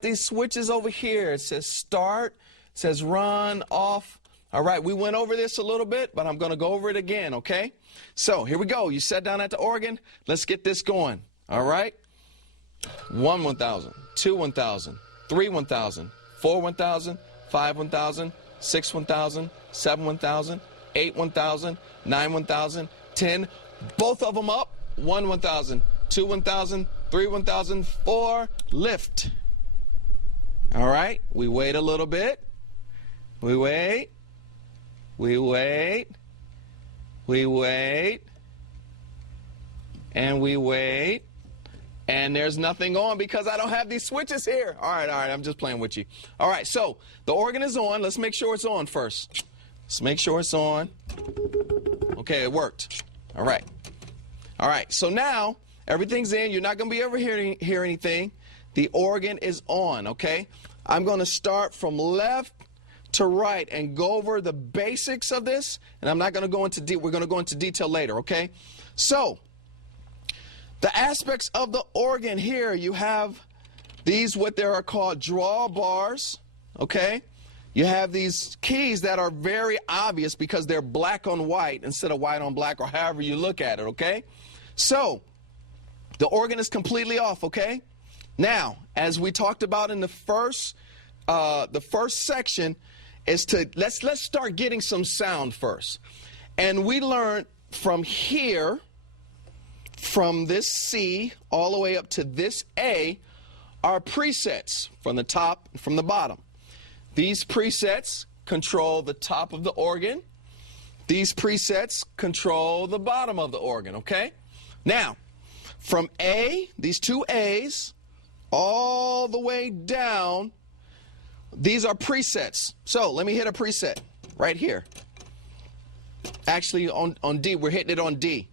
these switches over here. It says start, it says run, off. All right, we went over this a little bit, but I'm going to go over it again, okay? So here we go. You sat down at the organ. Let's get this going. All right? 1 1000, 2 1000, 3 1000, 4 1000, 5 1000, 6 1000, 7 1000, 8 1000, 9 1000, 10. Both of them up. 1 1000, 2 1000, 3 1000, 4. Lift. All right? We wait a little bit. We wait. We wait. We wait. And we wait. And there's nothing on because I don't have these switches here. All right, I'm just playing with you. All right, so the organ is on. Let's make sure it's on first. Let's make sure it's on. Okay, it worked. All right. All right, so now everything's in. You're not going to be able to hear anything. The organ is on, okay? I'm going to start from left to right and go over the basics of this, and I'm not going to go into we're going to go into detail later, okay? So, the aspects of the organ here, you have these what they are called drawbars, okay? You have these keys that are very obvious because they're black on white instead of white on black, or however you look at it, okay? So, the organ is completely off, okay? Now, as we talked about in the first section, is to let's start getting some sound first. And we learned from here, from this C all the way up to this A, are presets from the top and from the bottom. These presets control the top of the organ. These presets control the bottom of the organ, okay? Now, from A, these two A's, all the way down, these are presets. So let me hit a preset right here. Actually, on D, we're hitting it on D.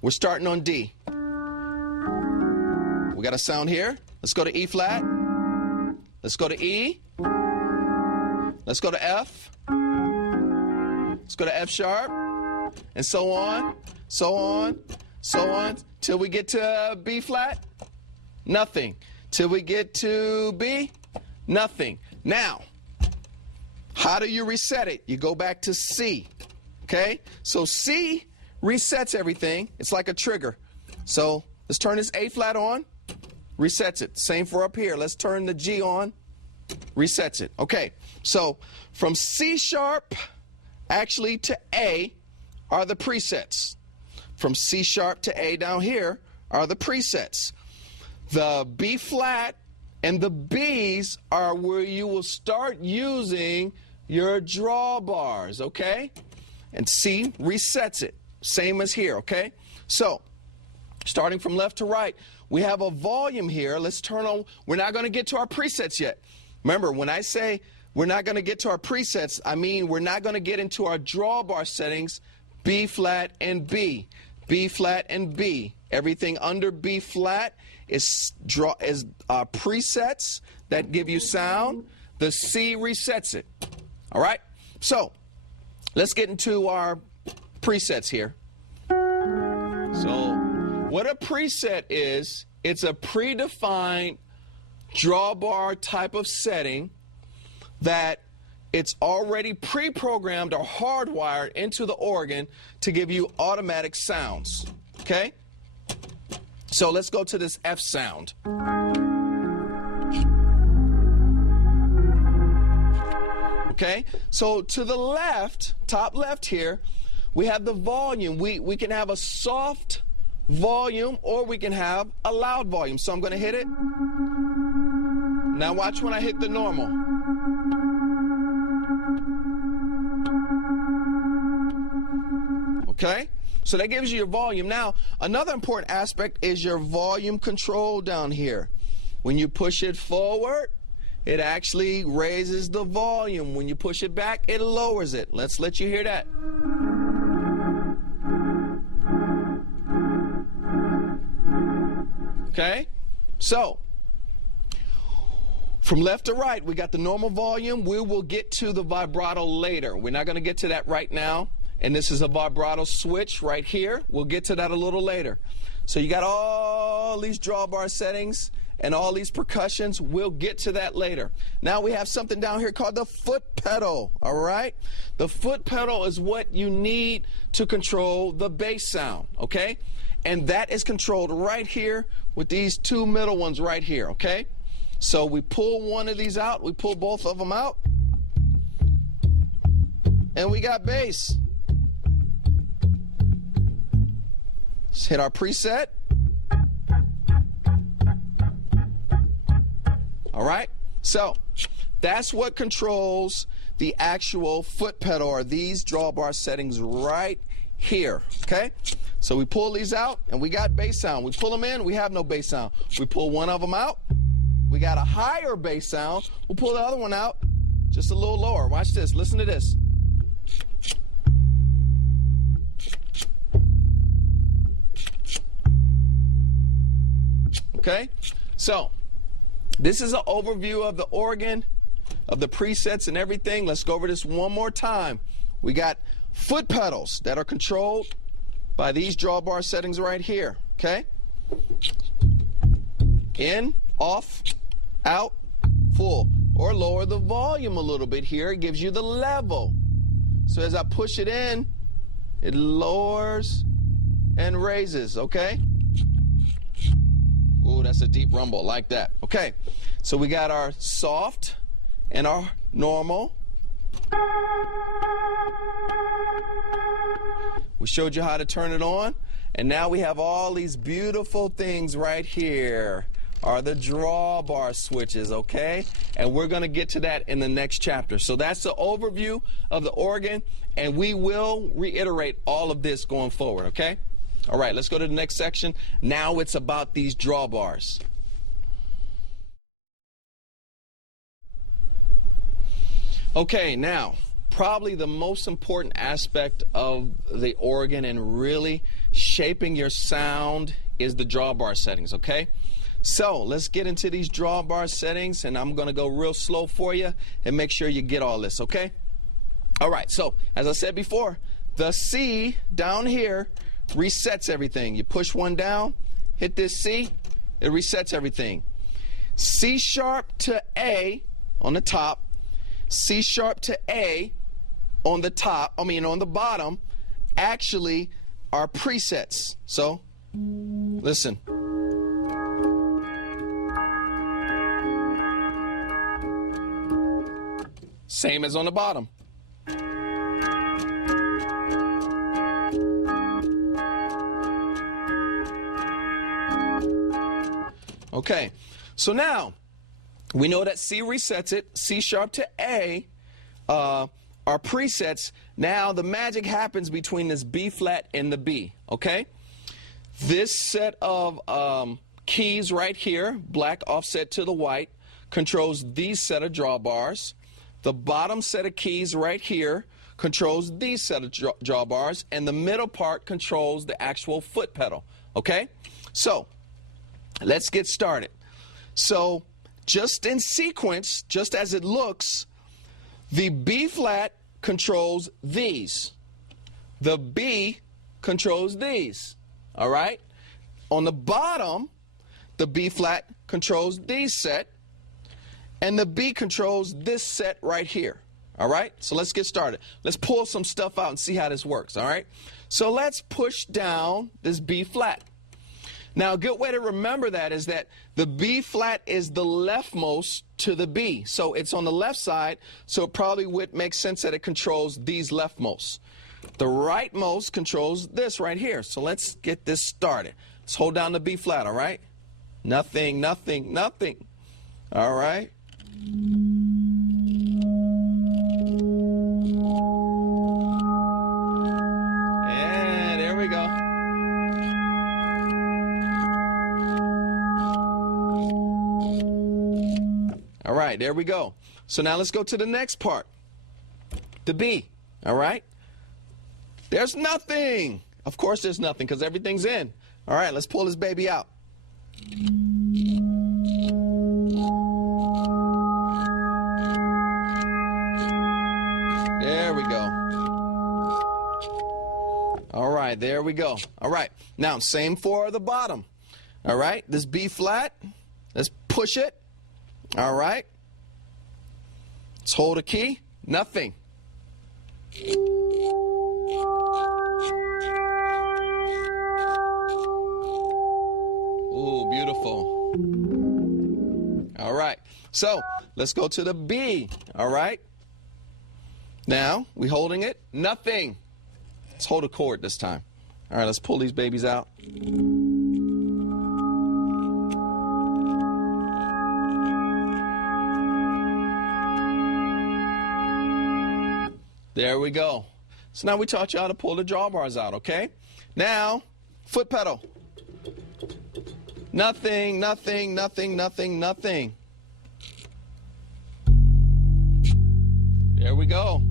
We're starting on D. We got a sound here. Let's go to E flat. Let's go to E. Let's go to F. Let's go to F sharp. And so on, so on, so on, till we get to B flat. Nothing. Till we get to B. Nothing. Now, how do you reset it? You go back to C. Okay? So C resets everything. It's like a trigger. So let's turn this A flat on. Resets it. Same for up here. Let's turn the G on. Resets it. Okay. So from C sharp actually to A are the presets. From C sharp to A down here are the presets. The B flat and the B's are where you will start using your drawbars, okay? And C resets it, same as here, okay? So, starting from left to right, we have a volume here. Let's turn on, we're not going to get to our presets yet. Remember, when I say we're not going to get to our presets, I mean we're not going to get into our drawbar settings, B flat and B, B flat and B. Everything under B flat is presets that give you sound. The C resets it. All right? So, let's get into our presets here. So, what a preset is, it's a predefined drawbar type of setting that it's already pre-programmed or hardwired into the organ to give you automatic sounds. Okay? So let's go to this F sound. Okay? So to the left, top left here, we have the volume. We can have a soft volume or we can have a loud volume. So I'm going to hit it. Now watch when I hit the normal. Okay? So that gives you your volume. Now, another important aspect is your volume control down here. When you push it forward, it actually raises the volume. When you push it back, it lowers it. Let's let you hear that. Okay? So, from left to right, we got the normal volume. We will get to the vibrato later. We're not going to get to that right now. And this is a vibrato switch right here. We'll get to that a little later. So you got all these drawbar settings, and all these percussions. We'll get to that later. Now we have something down here called the foot pedal, all right? The foot pedal is what you need to control the bass sound, okay? And that is controlled right here with these two middle ones right here, okay? So we pull one of these out, we pull both of them out, and we got bass. Let's hit our preset. All right, so that's what controls the actual foot pedal, or these drawbar settings right here, okay? So we pull these out and we got bass sound. We pull them in, we have no bass sound. We pull one of them out, we got a higher bass sound. We'll pull the other one out just a little lower. Watch this, listen to this. Okay, so this is an overview of the organ, of the presets and everything. Let's go over this one more time. We got foot pedals that are controlled by these drawbar settings right here, okay? In, off, out, full. Or lower the volume a little bit here. It gives you the level. So as I push it in, it lowers and raises, okay? Ooh, that's a deep rumble, like that. Okay, so we got our soft and our normal. We showed you how to turn it on, and now we have all these beautiful things right here are the drawbar switches, okay? And we're going to get to that in the next chapter. So that's the overview of the organ, and we will reiterate all of this going forward, okay? All right, let's go to the next section. Now it's about these drawbars. Okay, now, probably the most important aspect of the organ and really shaping your sound is the drawbar settings, okay? So let's get into these drawbar settings, and I'm going to go real slow for you and make sure you get all this, okay? All right, so as I said before, the C down here resets everything. You push one down, hit this C, it resets everything. C sharp to A on the top, C sharp to A on the top, on the bottom, actually are presets. So, listen. Same as on the bottom. Okay, so now we know that C resets it, C sharp to A are presets. Now the magic happens between this B flat and the B, okay? This set of keys right here, black offset to the white, controls these set of drawbars. The bottom set of keys right here controls these set of drawbars, and the middle part controls the actual foot pedal, okay? So let's get started. So just in sequence, just as it looks, the B flat controls these. The B controls these, all right? On the bottom, the B flat controls these set, and the B controls this set right here, all right? So let's get started. Let's pull some stuff out and see how this works, all right? So let's push down this B flat. Now, a good way to remember that is that the B flat is the leftmost to the B. So it's on the left side, so it probably would make sense that it controls these leftmost. The rightmost controls this right here. So let's get this started. Let's hold down the B flat, all right? Nothing, nothing, nothing. All right? And there we go. All right, there we go. So now let's go to the next part, the B, all right? There's nothing. Of course there's nothing because everything's in. All right, let's pull this baby out. There we go. All right, there we go. All right, now same for the bottom. All right, this B flat Let's push it. All right. Let's hold a key. Nothing. Ooh, beautiful. All right. So let's go to the B. All right. Now, we holding it? Nothing. Let's hold a chord this time. All right, let's pull these babies out. There we go. So now we taught you how to pull the drawbars out, okay? Now, foot pedal. Nothing, nothing, nothing, nothing, nothing. There we go.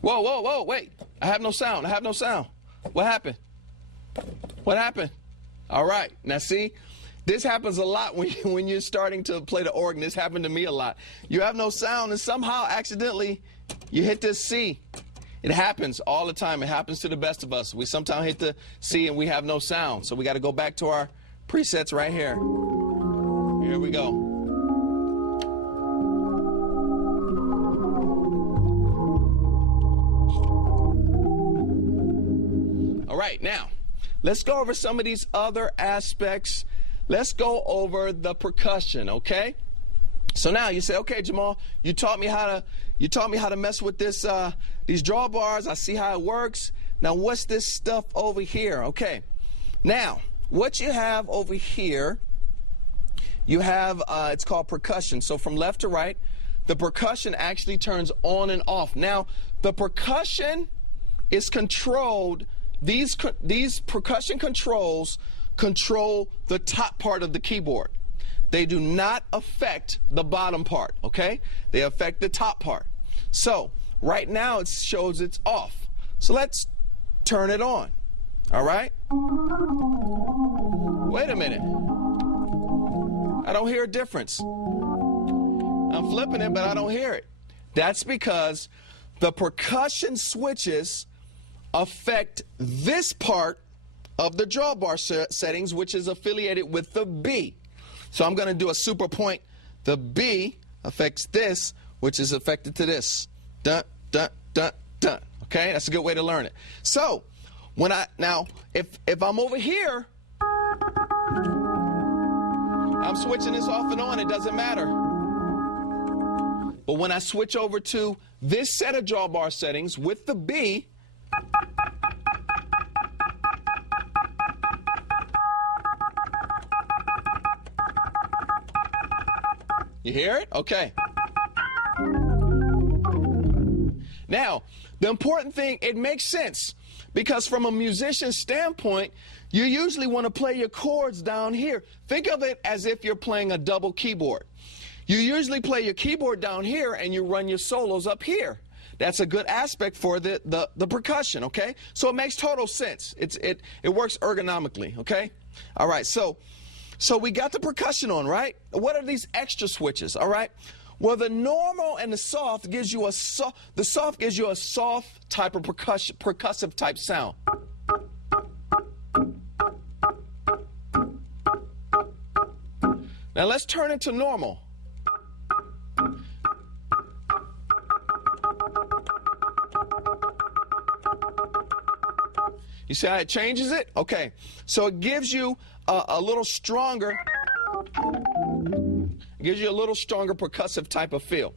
Whoa, whoa, whoa, wait. I have no sound. I have no sound. What happened? What happened? All right. Now, see, this happens a lot when you're starting to play the organ. This happened to me a lot. You have no sound, and somehow, accidentally, you hit this C. It happens all the time. It happens to the best of us. We sometimes hit the C, and we have no sound. So we got to go back to our presets right here. Here we go. All right, now, let's go over some of these other aspects. Let's go over the percussion, okay? So now you say, okay, Jamal, you taught me how to mess with this these drawbars. I see how it works. Now, what's this stuff over here? Okay. Now, what you have over here, you have it's called percussion. So from left to right, the percussion actually turns on and off. Now, the percussion is controlled. These percussion controls control the top part of the keyboard. They do not affect the bottom part, okay? They affect the top part. So right now it shows it's off. So let's turn it on, all right? Wait a minute. I don't hear a difference. I'm flipping it, but I don't hear it. That's because the percussion switches affect this part of the drawbar settings, which is affiliated with the B. So I'm going to do a super point. The B affects this, which is affected to this. Dun, dun, dun, dun. Okay, that's a good way to learn it. So when if I'm over here, I'm switching this off and on. It doesn't matter. But when I switch over to this set of drawbar settings with the B, you hear it? Okay. Now, the important thing, it makes sense, because from a musician's standpoint, you usually want to play your chords down here. Think of it as if you're playing a double keyboard. You usually play your keyboard down here and you run your solos up here. That's a good aspect for the percussion, okay? So it makes total sense. It works ergonomically, okay? All right, so we got the percussion on, right? What are these extra switches, all right? Well, the normal and the soft gives you a soft type of percussive type sound. Now let's turn it to normal. You see how it changes it? Okay, so it gives you a little stronger. It gives you a little stronger percussive type of feel.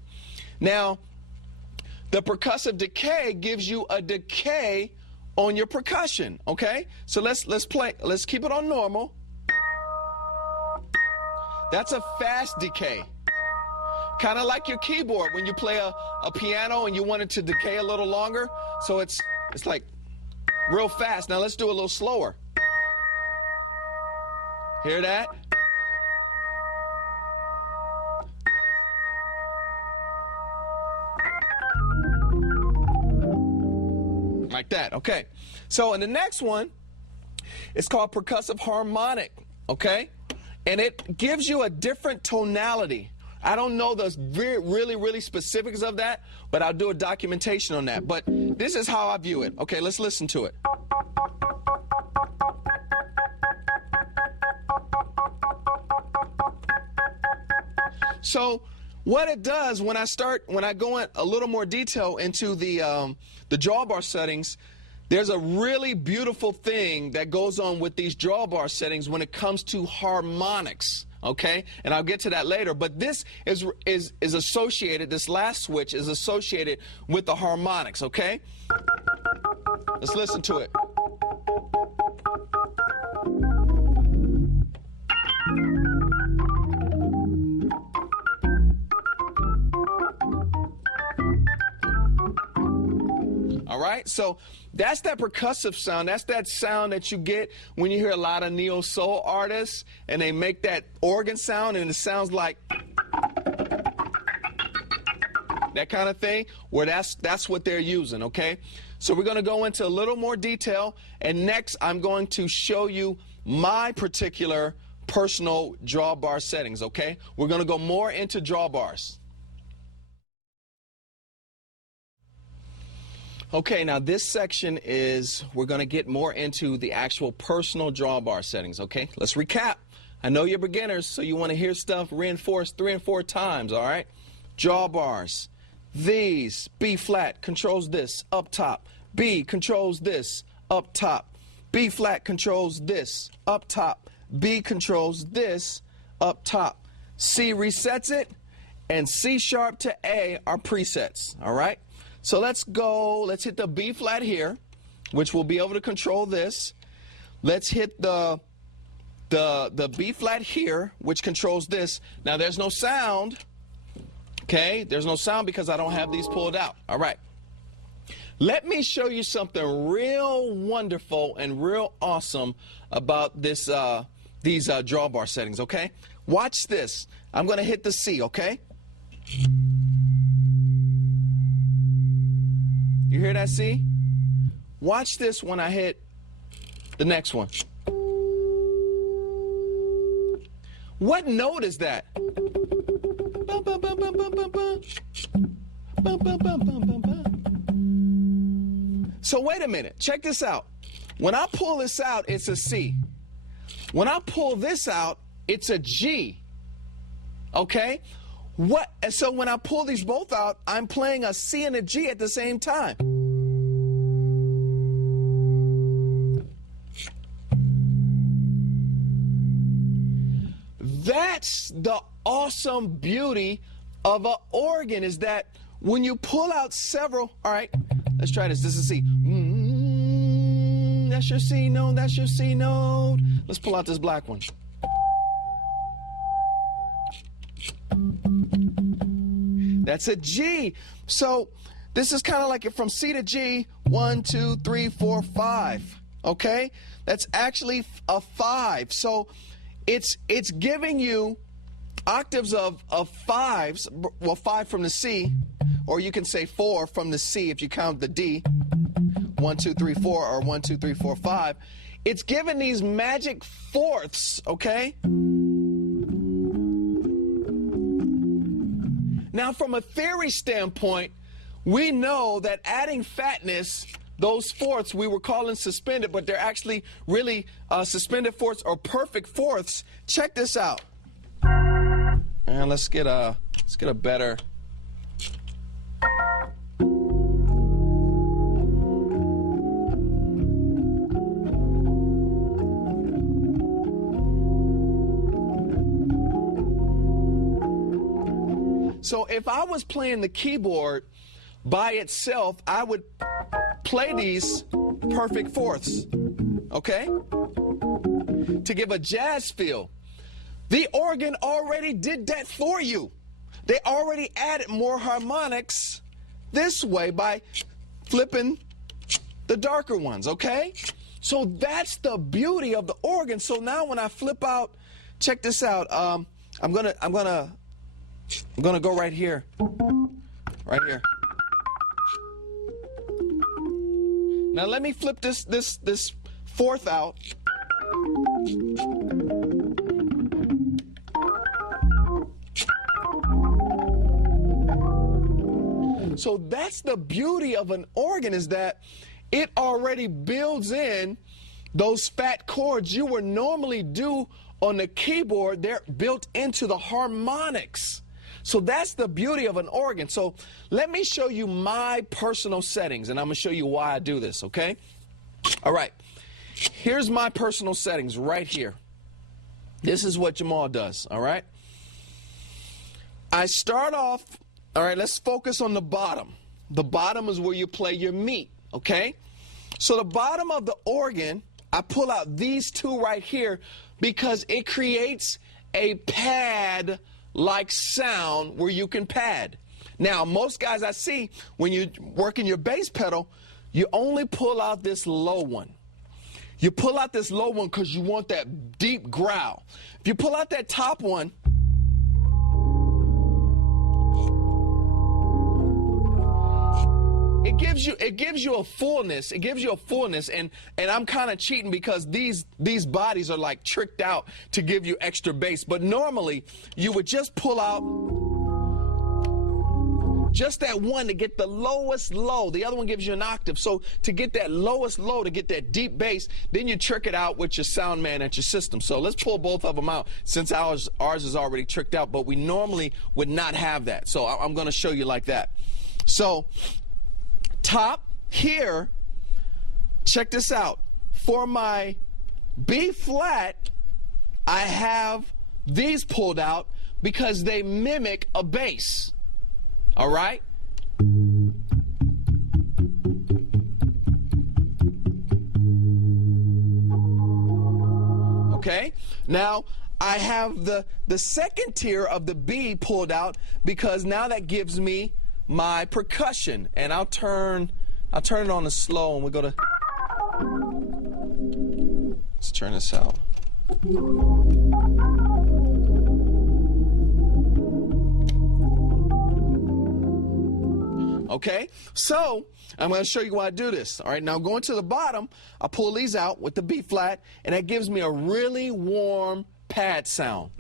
Now, the percussive decay gives you a decay on your percussion, okay? So let's keep it on normal. That's a fast decay. Kind of like your keyboard when you play a piano and you want it to decay a little longer. So it's like real fast. Now let's do a little slower. Hear that? Like that, okay. So in the next one, it's called percussive harmonic, okay? And it gives you a different tonality. I don't know the really specifics of that, but I'll do a documentation on that. But this is how I view it. Okay, let's listen to it. So what it does when I go in a little more detail into the drawbar settings, there's a really beautiful thing that goes on with these drawbar settings when it comes to harmonics, okay? And I'll get to that later, but this is associated, this last switch is associated with the harmonics, okay? Let's listen to it. All right, so that's that percussive sound. That's that sound that you get when you hear a lot of neo-soul artists and they make that organ sound and it sounds like that kind of thing, where that's what they're using, okay? So we're going to go into a little more detail, and next I'm going to show you my particular personal drawbar settings, okay? We're going to go more into drawbars. Okay, now this section is, we're going to get more into the actual personal drawbar settings, okay? Let's recap. I know you're beginners, so you want to hear stuff reinforced 3 and 4 times, all right? Drawbars. These, B flat controls this, up top. B controls this, up top. B flat controls this, up top. B controls this, up top. C resets it, and C sharp to A are presets, all right? So let's hit the B flat here, which will be able to control this. Let's hit the B flat here, which controls this. Now there's no sound, okay? There's no sound because I don't have these pulled out, all right? Let me show you something real wonderful and real awesome about this, these drawbar settings, okay? Watch this. I'm gonna hit the C, okay? You hear that C? Watch this when I hit the next one. What note is that? So wait a minute, check this out. When I pull this out, it's a C. When I pull this out, it's a G. Okay? So when I pull these both out, I'm playing a C and a G at the same time. That's the awesome beauty of an organ, is that when you pull out several, all right, let's try this. This is C. That's your C note, that's your C note. Let's pull out this black one. That's a G. So this is kind of like it from C to G, 1, 2, 3, 4, 5. Okay? That's actually a 5. So it's giving you octaves of 5s, well, 5 from the C, or you can say 4 from the C if you count the D. 1, 2, 3, 4, or 1, 2, 3, 4, 5. It's giving these magic fourths, okay? Now, from a theory standpoint, we know that adding fatness, those fourths we were calling suspended, but they're actually really suspended fourths or perfect fourths. Check this out. And let's get a better. So if I was playing the keyboard by itself, I would play these perfect fourths, okay? To give a jazz feel. The organ already did that for you. They already added more harmonics this way by flipping the darker ones, okay? So that's the beauty of the organ. So now when I flip out, check this out. I'm gonna go right here. Right here. Now let me flip this fourth out. So that's the beauty of an organ, is that it already builds in those fat chords you would normally do on the keyboard. They're built into the harmonics. So that's the beauty of an organ. So let me show you my personal settings, and I'm going to show you why I do this, okay? All right. Here's my personal settings right here. This is what Jamal does, all right? I start off, all right, let's focus on the bottom. The bottom is where you play your meat, okay? So the bottom of the organ, I pull out these two right here because it creates a pad-like sound where you can pad. Now, most guys I see, when you're working your bass pedal, you only pull out this low one. You pull out this low one because you want that deep growl. If you pull out that top one, it gives you a fullness. It gives you a fullness, and I'm kind of cheating because these bodies are like tricked out to give you extra bass. But normally you would just pull out just that one to get the lowest low. The other one gives you an octave. So to get that lowest low, to get that deep bass, then you trick it out with your sound man at your system. So let's pull both of them out since ours is already tricked out, but we normally would not have that. So I'm going to show you like that. So top here, check this out. For my B flat, I have these pulled out because they mimic a bass. All right? Okay? Now, I have the second tier of the B pulled out because now that gives me my percussion. And I'll turn it on the slow, and we go to, let's turn this out. Okay, so I'm going to show you why I do this. All right, now going to the bottom, I pull these out with the B flat, and that gives me a really warm pad sound.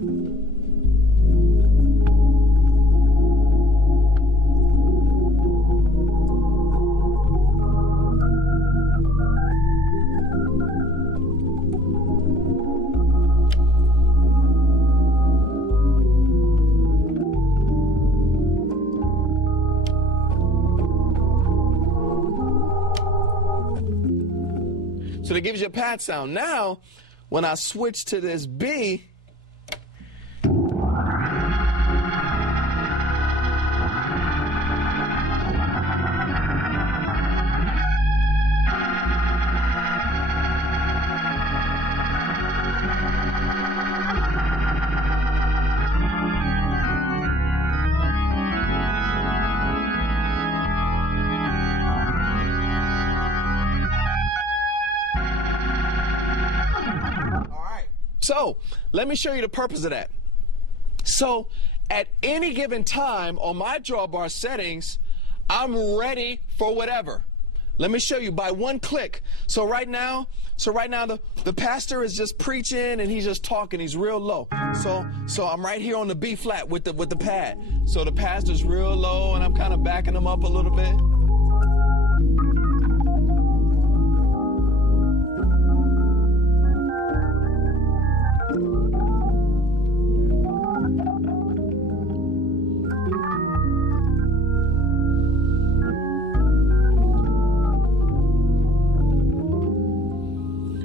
So that gives you a pad sound. Now, when I switch to this B, so let me show you the purpose of that. So at any given time on my drawbar settings, I'm ready for whatever. Let me show you by one click. So right now the pastor is just preaching and he's just talking. He's real low. So I'm right here on the B flat with the pad. So the pastor's real low and I'm kind of backing him up a little bit.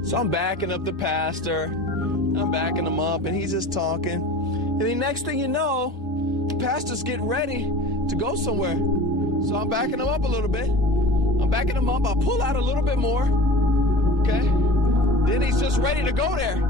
So I'm backing up the pastor, I'm backing him up, and he's just talking. And the next thing you know, the pastor's getting ready to go somewhere. So I'm backing him up a little bit. I'm backing him up, I'll pull out a little bit more, okay? Then he's just ready to go there.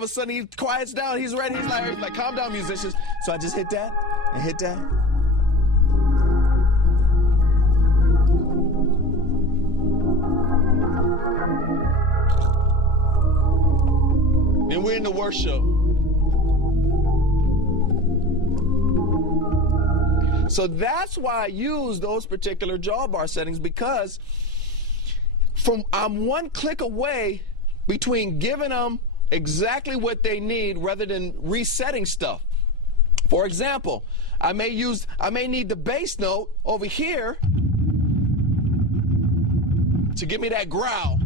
of a sudden he quiets down. He's ready. He's like, calm down, musicians. So I just hit that and hit that. Then we're in the worship. So that's why I use those particular jawbar settings, because I'm one click away between giving them exactly what they need rather than resetting stuff. For example, I may need the bass note over here to give me that growl,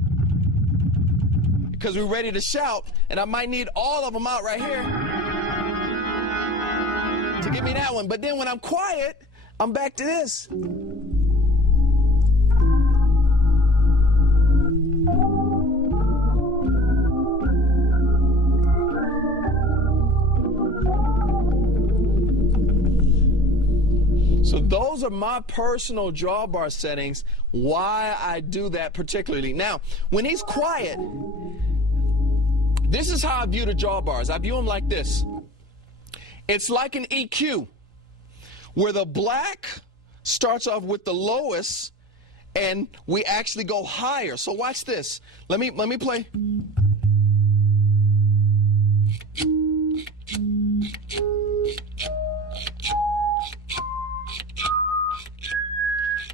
because we're ready to shout, and I might need all of them out right here to give me that one. But then when I'm quiet, I'm back to this. So those are my personal jawbar settings, why I do that particularly. Now, when he's quiet, this is how I view the jawbars. I view them like this. It's like an EQ, where the black starts off with the lowest, and we actually go higher. So watch this. Let me play.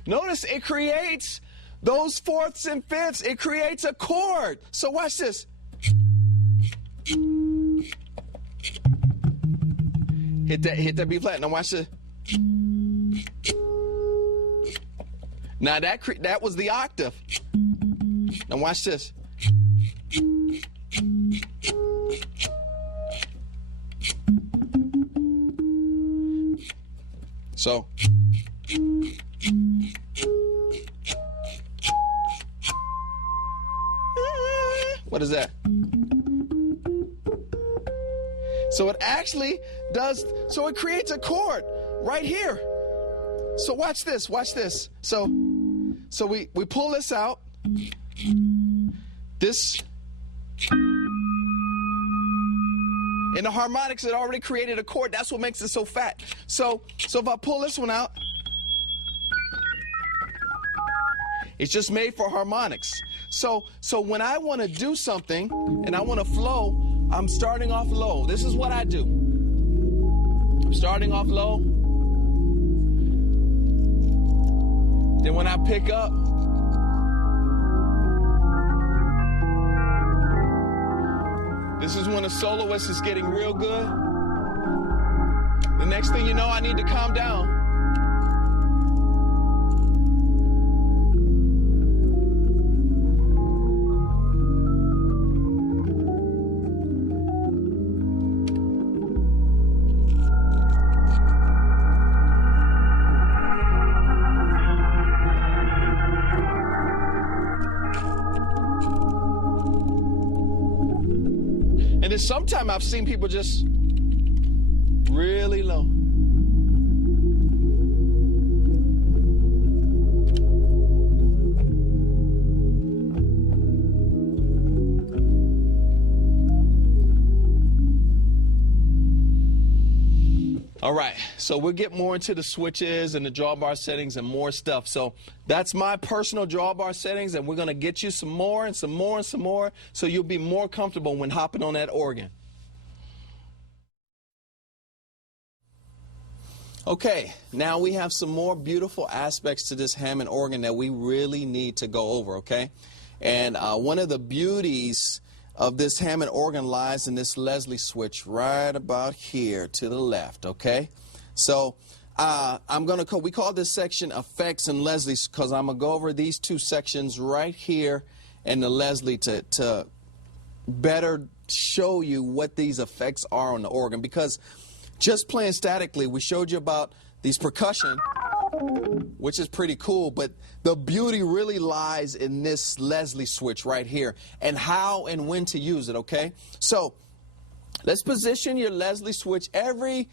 Notice it creates those fourths and fifths. It creates a chord. So watch this. Hit that B flat. Now watch this. Now that was the octave. Now watch this. So what is that? So it actually does, so it creates a chord right here. So watch this, watch this. So we pull this out. This, in the harmonics, it already created a chord. That's what makes it so fat. So if I pull this one out, it's just made for harmonics. So when I want to do something and I want to flow, I'm starting off low. This is what I do. I'm starting off low. Then when I pick up, this is when the soloist is getting real good. The next thing you know, I need to calm down. And then sometimes I've seen people just really low. All right, so we'll get more into the switches and the jawbar settings and more stuff. So that's my personal jawbar settings, and we're going to get you some more and some more and some more, so you'll be more comfortable when hopping on that organ. Okay, now we have some more beautiful aspects to this Hammond organ that we really need to go over, okay? And one of the beauties of this Hammond organ lies in this Leslie switch right about here to the left, okay? So we call this section effects and Leslie, because I'm going to go over these two sections right here and the Leslie to better show you what these effects are on the organ. Because just playing statically, we showed you about these percussion, which is pretty cool, but the beauty really lies in this Leslie switch right here and how and when to use it, okay? So let's position your Leslie switch. Every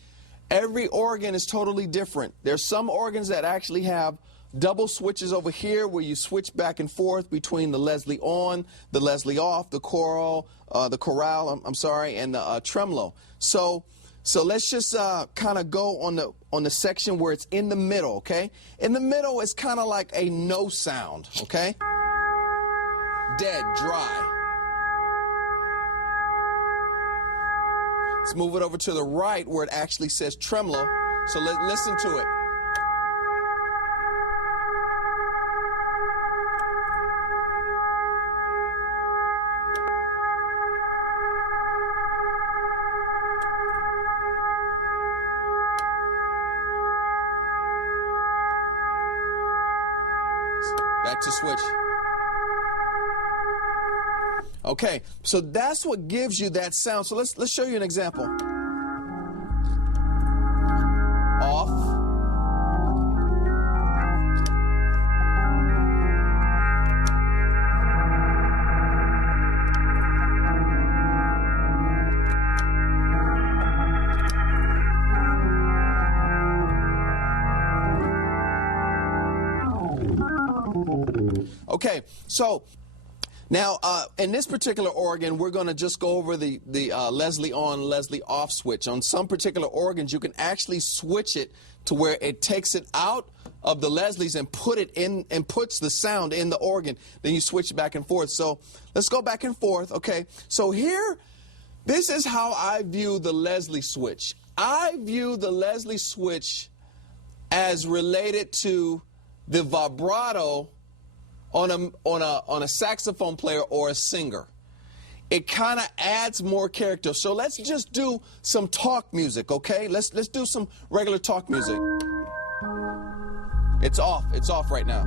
organ is totally different. There's some organs that actually have double switches over here where you switch back and forth between the Leslie on, the Leslie off, the chorale, and the tremolo. So let's just kind of go on the section where it's in the middle, okay? In the middle is kind of like a no sound, okay? Dead, dry. Let's move it over to the right where it actually says tremolo. So listen to it. Back to switch. Okay, so that's what gives you that sound. So let's show you an example. Off. Okay, so now in this particular organ, we're going to just go over the Leslie on, Leslie off switch. On some particular organs, you can actually switch it to where it takes it out of the Leslies and put it in and puts the sound in the organ. Then you switch back and forth. So let's go back and forth. Okay, so here, this is how I view the Leslie switch. I view the Leslie switch as related to the vibrato on a saxophone player or a singer. It kind of adds more character. So let's just do some talk music, okay? Let's do some regular talk music. It's off. It's off right now.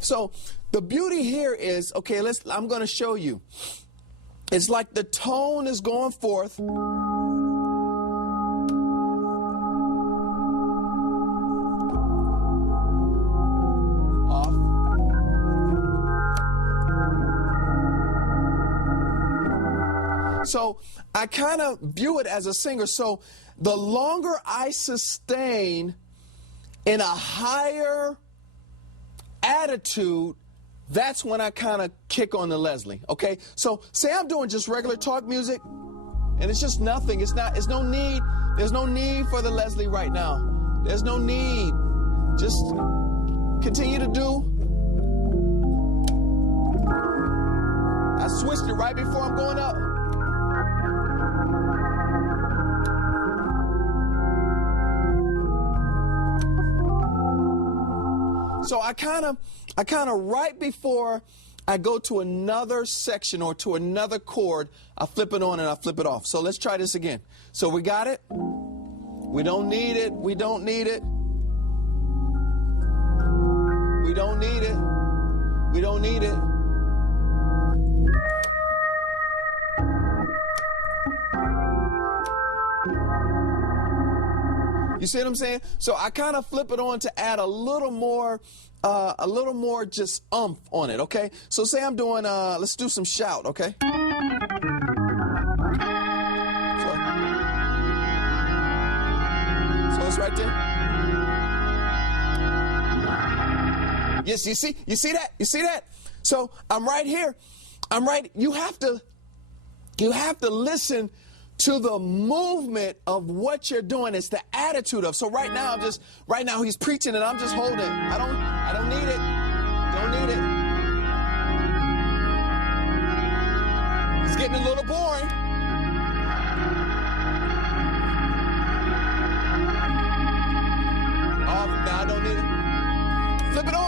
So the beauty here is, okay, I'm going to show you. It's like the tone is going forth. Off. So I kind of view it as a singer. So the longer I sustain in a higher attitude, that's when I kind of kick on the Leslie, okay? So say I'm doing just regular talk music and it's just nothing. There's no need for the Leslie right now. There's no need. Just continue to do. I switched it right before I'm going up. So I kind of right before I go to another section or to another chord, I flip it on and I flip it off. So let's try this again. So we got it. We don't need it. We don't need it. We don't need it. We don't need it. You see what I'm saying? So I kind of flip it on to add a little more just umph on it, okay? So say I'm doing, let's do some shout, okay? So it's right there. Yes, you see that? You see that? So I'm right here. You have to listen to the movement of what you're doing. It's the attitude of. So right now he's preaching and I'm just holding. I don't need it. Don't need it. It's getting a little boring. Off. Now I don't need it. Flip it on.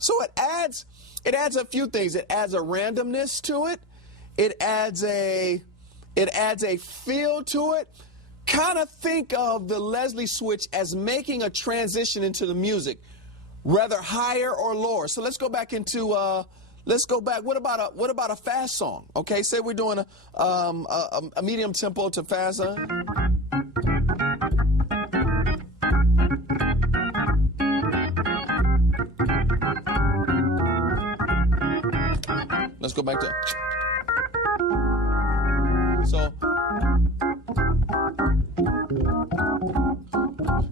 So it adds a few things. It adds a randomness to it. It adds a feel to it. kind of think of the Leslie switch as making a transition into the music, whether higher or lower. So let's go back into, let's go back. What about a fast song? Okay, say we're doing a medium tempo to fast. Let's go back to. So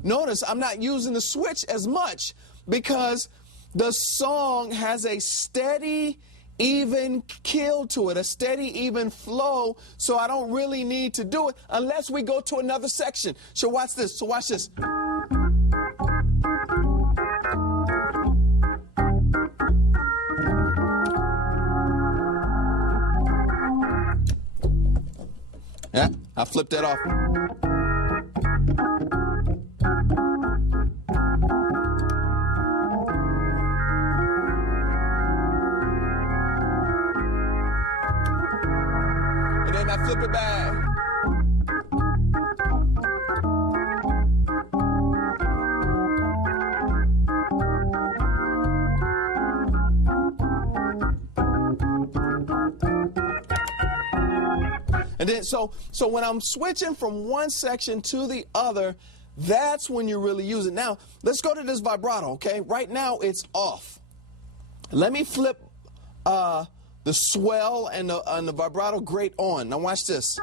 notice I'm not using the switch as much because the song has a steady, even keel to it, a steady, even flow, so I don't really need to do it unless we go to another section. So watch this. So watch this. Yeah, I flipped that off. And then I flip it back. And then, so when I'm switching from one section to the other, that's when you really use it. Now, let's go to this vibrato, okay? Right now, it's off. Let me flip the swell and the vibrato grate on. Now, watch this.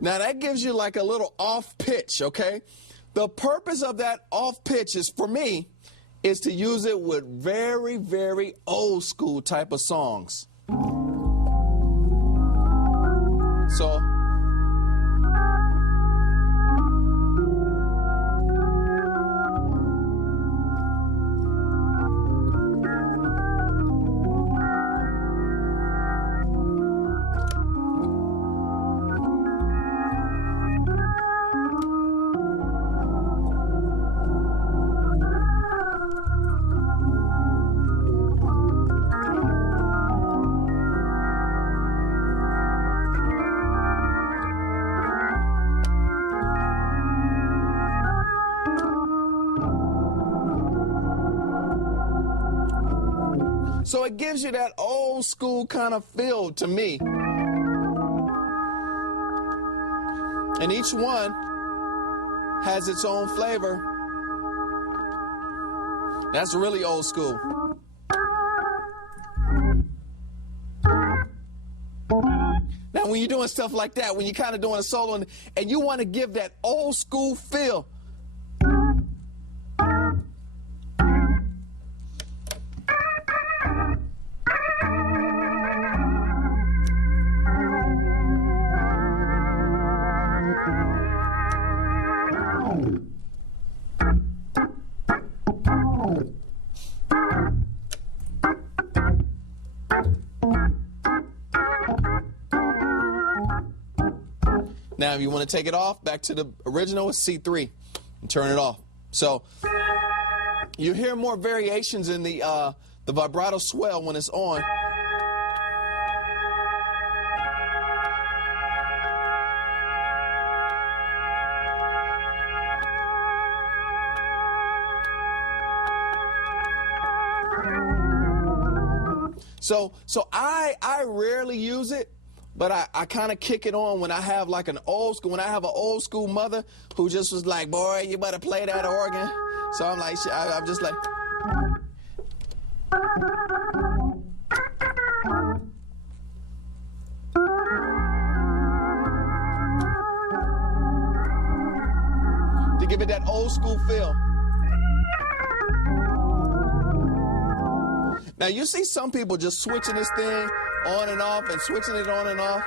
Now that gives you like a little off pitch, okay? The purpose of that off pitch is, for me, is to use it with very, very old school type of songs. So So it gives you that old school kind of feel to me. And each one has its own flavor. That's really old school. Now, when you're doing stuff like that, when you're kind of doing a solo and you want to give that old school feel, now, if you want to take it off, back to the original, it's C3, and turn it off. So you hear more variations in the vibrato swell when it's on. So I rarely use it. But I kind of kick it on when I have like an old school, when I have an old school mother who just was like, boy, you better play that organ. So I'm like, I'm just like. To give it that old school feel. Now you see some people just switching this thing on and off and switching it on and off.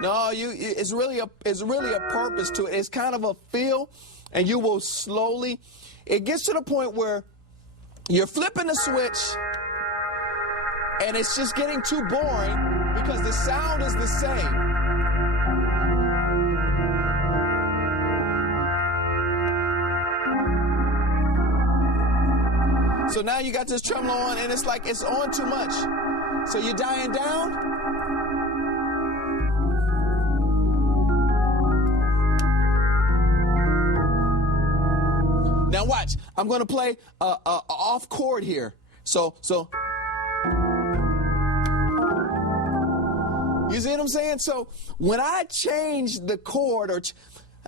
No, it's really a purpose to it. It's kind of a feel, and you will slowly. It gets to the point where you're flipping the switch, and it's just getting too boring. because the sound is the same. So now you got this tremolo on, and it's like it's on too much. So you're dying down. Now watch. I'm going to play a off chord here. So you see what I'm saying? So when I change the chord, or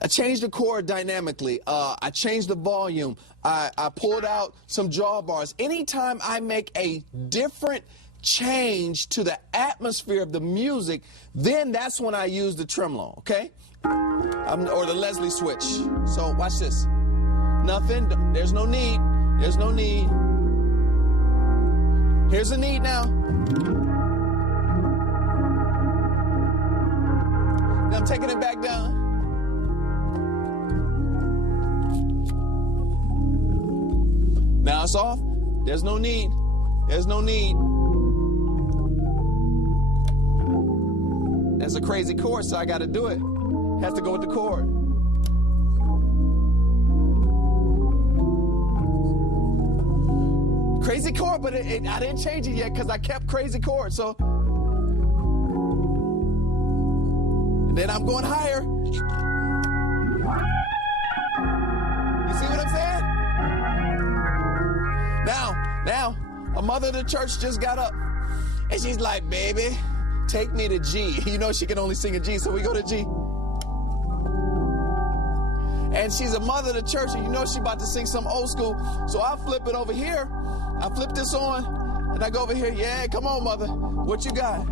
I changed the chord dynamically, I changed the volume, I pulled out some drawbars. Anytime I make a different change to the atmosphere of the music, then that's when I use the tremolo, okay? Or the Leslie switch. So watch this. Nothing, there's no need, there's no need. Here's a need now. Now I'm taking it back down. Now it's off. There's no need. There's no need. That's a crazy chord, so I got to do it. Have to go with the chord. Crazy chord, but I didn't change it yet because I kept crazy chord. So, and then I'm going higher. You see what I'm saying? Now, a mother of the church just got up, and she's like, baby, take me to G. You know she can only sing a G, so we go to G. And she's a mother of the church, and you know she's about to sing some old school. So I flip it over here. I flip this on, and I go over here. Yeah, come on, mother. What you got?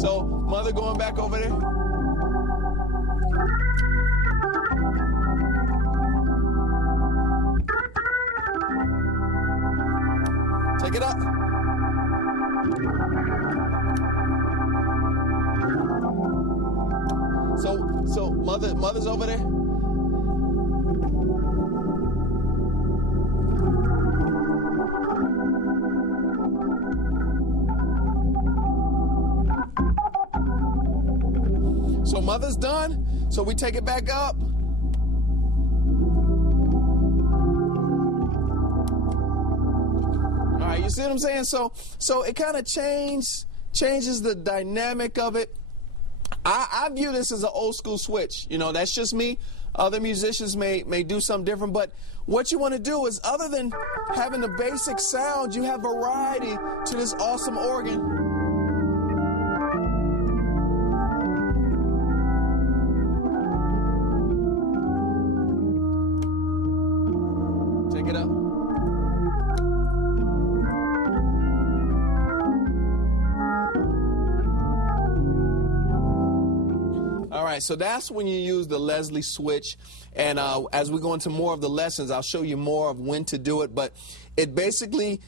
So, mother going back over there. Take it up. So mother's over there. So mother's done. So we take it back up. All right, you see what I'm saying? So it kind of changes the dynamic of it. I view this as an old school switch. You know, that's just me. Other musicians may do something different, but what you want to do is, other than having the basic sound, you have variety to this awesome organ. Take it up. All right, so that's when you use the Leslie switch, and as we go into more of the lessons, I'll show you more of when to do it, but it basically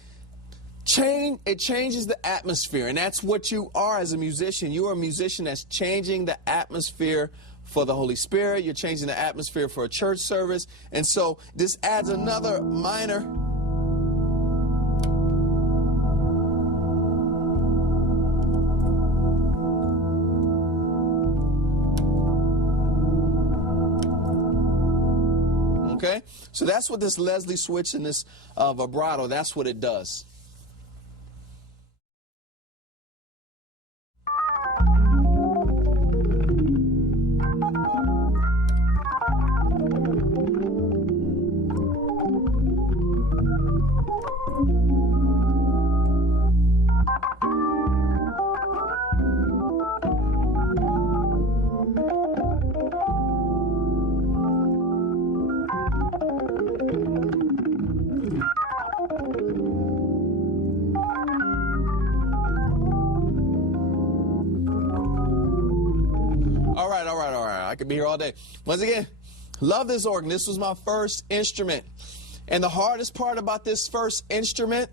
changes the atmosphere, and that's what you are as a musician. You are a musician that's changing the atmosphere for the Holy Spirit. You're changing the atmosphere for a church service, and so this adds another minor. Okay, so that's what this Leslie switch and this vibrato, that's what it does. All right. I could be here all day. Once again, love this organ. This was my first instrument. And the hardest part about this first instrument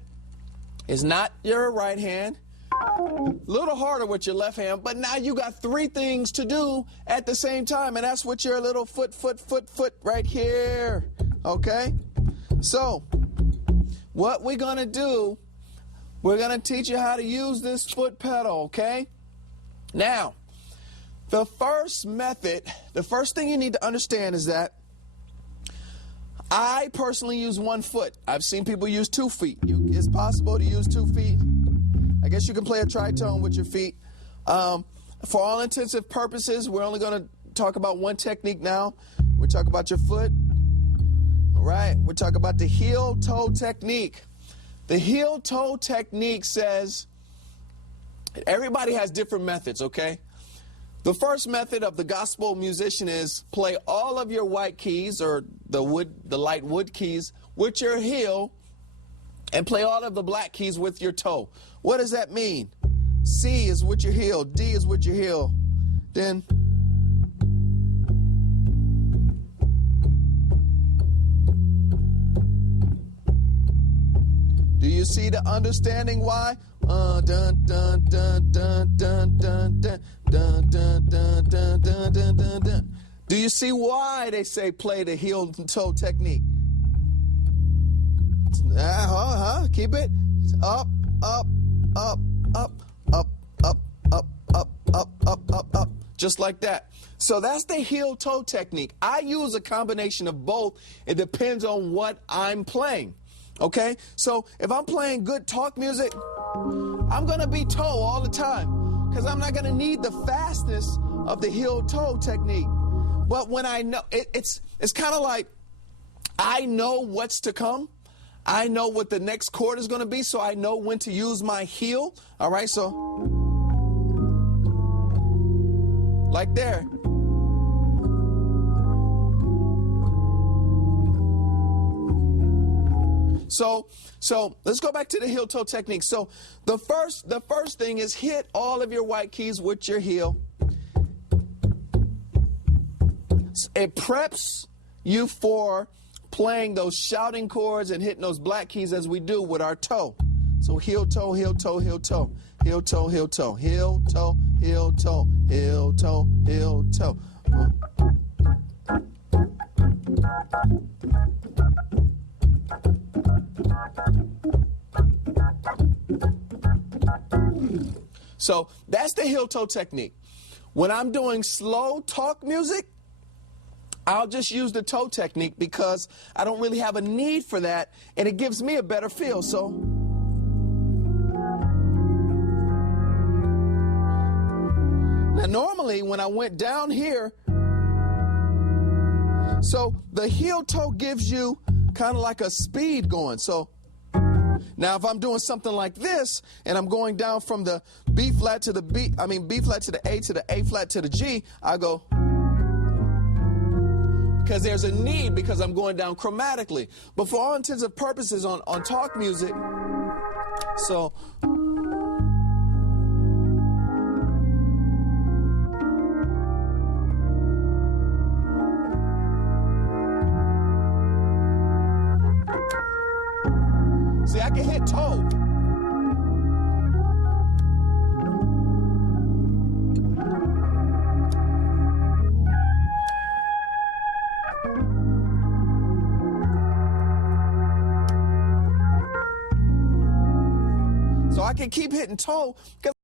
is not your right hand. A little harder with your left hand, but now you got three things to do at the same time, and that's with your little foot right here, okay? So, what we're gonna do, we're gonna teach you how to use this foot pedal, okay? Now, the first method, the first thing you need to understand is that I personally use one foot. I've seen people use 2 feet. It's possible to use 2 feet. I guess you can play a tritone with your feet. For all intensive purposes, we're only going to talk about one technique now. We're talking about your foot. All right, we're talking about the heel-toe technique. The heel-toe technique says everybody has different methods, okay? The first method of the gospel musician is play all of your white keys or the light wood keys with your heel and play all of the black keys with your toe. What does that mean? C is with your heel, D is with your heel. Then do you see the understanding why? Dun dun dun dun dun dun dun dun dun dun dun dun dun dun dun. Do you see why they say play the heel and toe technique? Keep it up, up, up, up, up, up, up, up, up, up, up, up, just like that. So that's the heel toe technique. I use a combination of both. It depends on what I'm playing. Okay, so if I'm playing good talk music, I'm gonna be toe all the time because I'm not gonna need the fastness of the heel toe technique. But when I know, it's kind of like I know what's to come. I know what the next chord is gonna be, so I know when to use my heel. All right, so like there. So let's go back to the heel toe technique. So the first thing is hit all of your white keys with your heel. It preps you for playing those shouting chords and hitting those black keys as we do with our toe. So heel toe, heel toe, heel toe, heel toe, heel toe, heel toe, heel toe, heel toe, heel toe. So that's the heel toe technique. When I'm doing slow talk music, I'll just use the toe technique because I don't really have a need for that, and it gives me a better feel. So now normally when I went down here, so the heel toe gives you kind of like a speed going. So now if I'm doing something like this and I'm going down from the B flat to the B flat to the A flat to the G, I go because there's a need because I'm going down chromatically. But for all intents and purposes on talk music, so see, I can hit toe. So I can keep hitting toe because